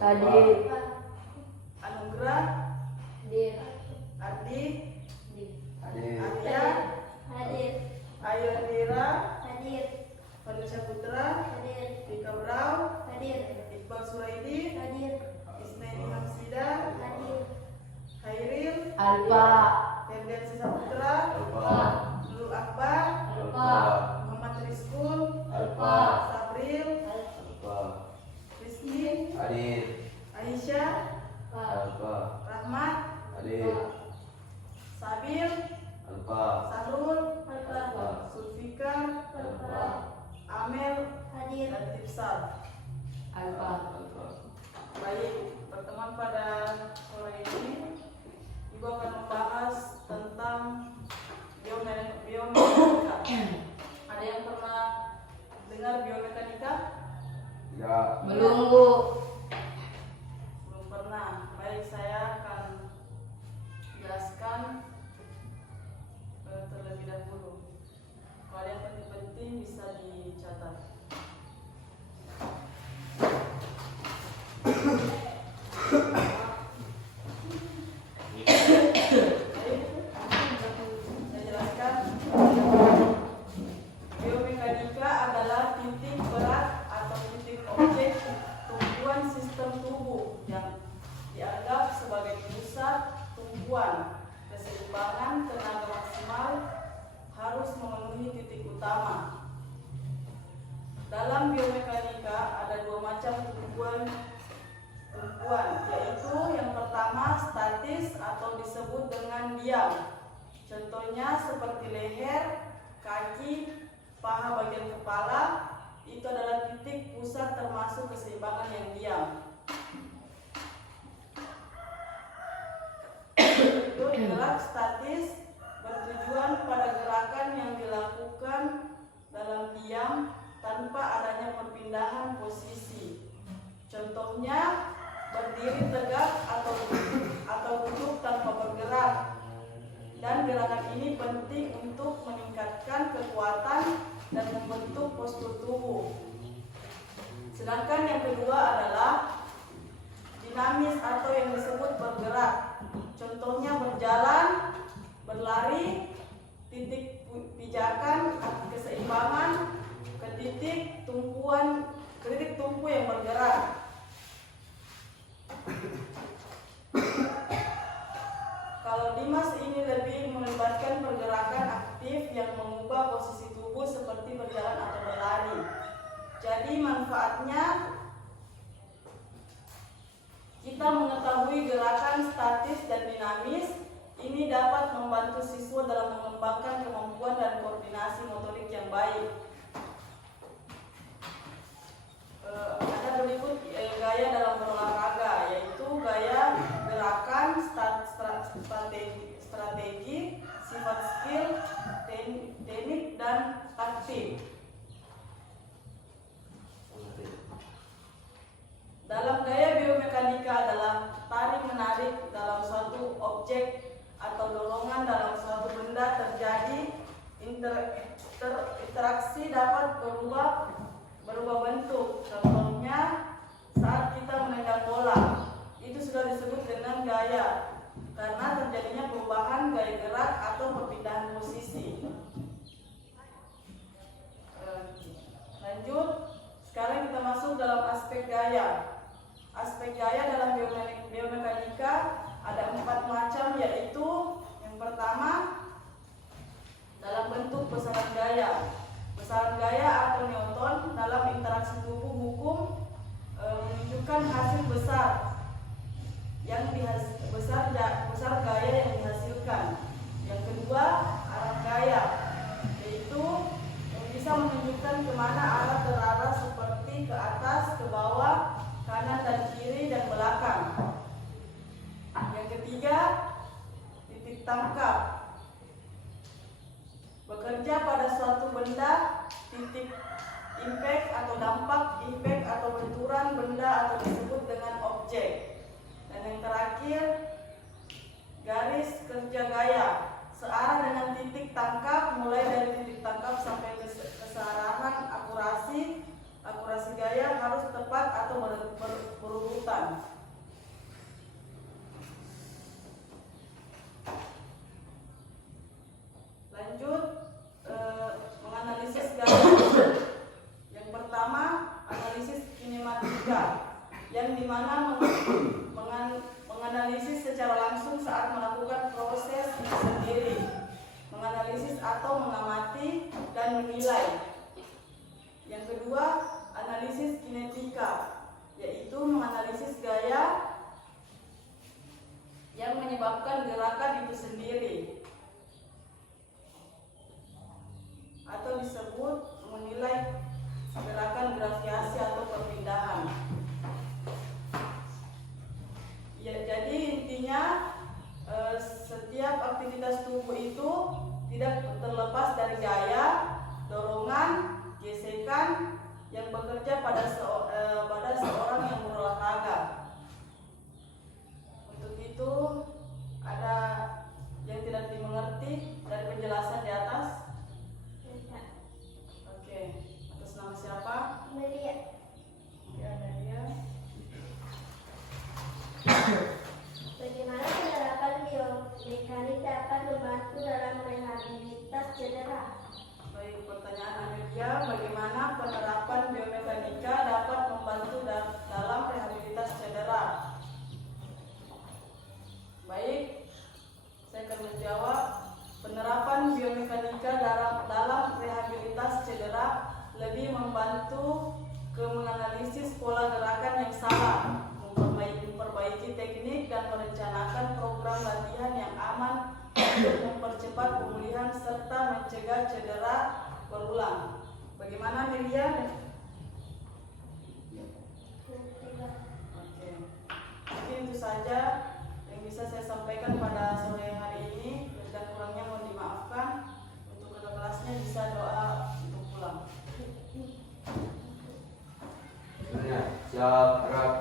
Hadir. Anugrah. Hadir. Ardi. Hadir. Arya. Hadir. Ayondira. Hadir. Vanessa Putra. Hadir. Rika Brown. Hadir. Iqbal Suraidi. Hadir. Isneni Hamsida. Hadir. Khairil. Alfa. Ferdiansyah Saputra. Alfa. Nurul Akbar. Alfa. Muhammad Rizkul. Alfa. Sabril. Alfa. Rizky. Hadir. Aisyah. Alfa. Rahmat. Hadir. Sabir. Alfa. Sahrul. Alfa. Sulfikar. Alfa. Amel. Hadir. Dan Tipsal. Alfa. Alfa. Baik, pertemuan pada sore ini Ibu akan membahas tentang biomekanika. Ada yang pernah dengar biomekanika? Tidak. Belum, Bu. Belum pernah. Baik, saya akan jelaskan terlebih dahulu. Kalau ada yang penting-penting bisa dicatat. Saya jelaskan. Biomekanika adalah titik berat atau titik objek tumpuan sistem tubuh yang dianggap sebagai pusat tumpuan keseimbangan tenaga maksimal harus memenuhi titik utama. Dalam biomekanika ada dua macam tumpuan, yaitu yang pertama statis atau disebut dengan diam. Contohnya seperti leher, kaki, paha bagian kepala, itu adalah titik pusat termasuk keseimbangan yang diam. Itu gerak statis bertujuan pada gerakan yang dilakukan dalam diam tanpa adanya perpindahan posisi. Contohnya berdiri tegak atau duduk tanpa bergerak. Dan gerakan ini penting untuk meningkatkan kekuatan dan membentuk postur tubuh. Sedangkan yang kedua adalah dinamis atau yang disebut bergerak. Contohnya berjalan, berlari, titik pijakan, keseimbangan, ke titik tumpu yang bergerak. Kalau Dimas ini lebih melibatkan pergerakan aktif yang mengubah posisi tubuh seperti berjalan atau berlari. Jadi manfaatnya kita mengetahui gerakan statis dan dinamis. Ini dapat membantu siswa dalam mengembangkan kemampuan dan koordinasi motorik yang baik. Ada berikut gaya dalam berolahraga, yaitu gaya gerakan, strategi, sifat skill, teknik, dan taktik. Dalam gaya biomekanika adalah tarik-menarik dalam suatu objek atau dorongan dalam suatu benda terjadi. Interaksi dapat berubah bentuk. Contohnya saat kita menendang bola, itu sudah disebut dengan gaya karena terjadinya perubahan gaya gerak atau perpindahan posisi. Lanjut, sekarang kita masuk dalam aspek gaya. Aspek gaya dalam biomekanika ada 4 macam, yaitu yang pertama dalam bentuk besaran gaya. Besaran gaya atau Newton dalam interaksi tubuh hukum menunjukkan hasil besar besar gaya yang dihasilkan. Yang kedua, arah gaya, yaitu yang bisa menunjukkan kemana arah terarah seperti ke atas, ke bawah, kanan dan kiri, dan belakang. Yang ketiga, titik tangkap, bekerja pada suatu benda, titik impact atau dampak, impact atau benturan benda atau disebut dengan objek. Dan yang terakhir, garis kerja gaya, searah dengan titik tangkap, mulai dari titik tangkap sampai kesarahan akurasi gaya harus tepat atau berurutan. Lanjut, menganalisis gaya. Yang pertama, analisis kinematika, yang dimana menganalisis secara langsung saat melakukan proses sendiri, menganalisis atau mengamati dan menilai. Yang kedua, analisis kinetika, yaitu menganalisis gaya yang menyebabkan gerakan itu sendiri, atau disebut menilai gerakan graviasi atau perpindahan. Ya, jadi intinya setiap aktivitas tubuh itu tidak terlepas dari gaya, dorongan, gesekan yang bekerja pada seorang yang berolahraga. Untuk itu, ada yang tidak dimengerti dari penjelasan di atas? Oke, atas nama siapa? Media. Ya, Nadia. Bagaimana penerapan biomekanik dapat membantu dalam rehabilitas cedera? Baik, pertanyaan Amelia, bagaimana penerapan biomekanika dapat membantu dalam rehabilitas cedera? Baik, saya akan menjawab. Penerapan biomekanika dalam rehabilitas cedera lebih membantu ke menganalisis pola gerakan yang salah, memperbaiki teknik dan merencanakan program latihan yang aman untuk mempercepat pemulihan serta mencegah cedera berulang. Bagaimana Melia? Oke. Mungkin itu saja yang bisa saya sampaikan pada sore hari ini. Dan kurangnya mohon dimaafkan. Untuk kedua kelasnya bisa doa untuk pulang. Siap, gerak.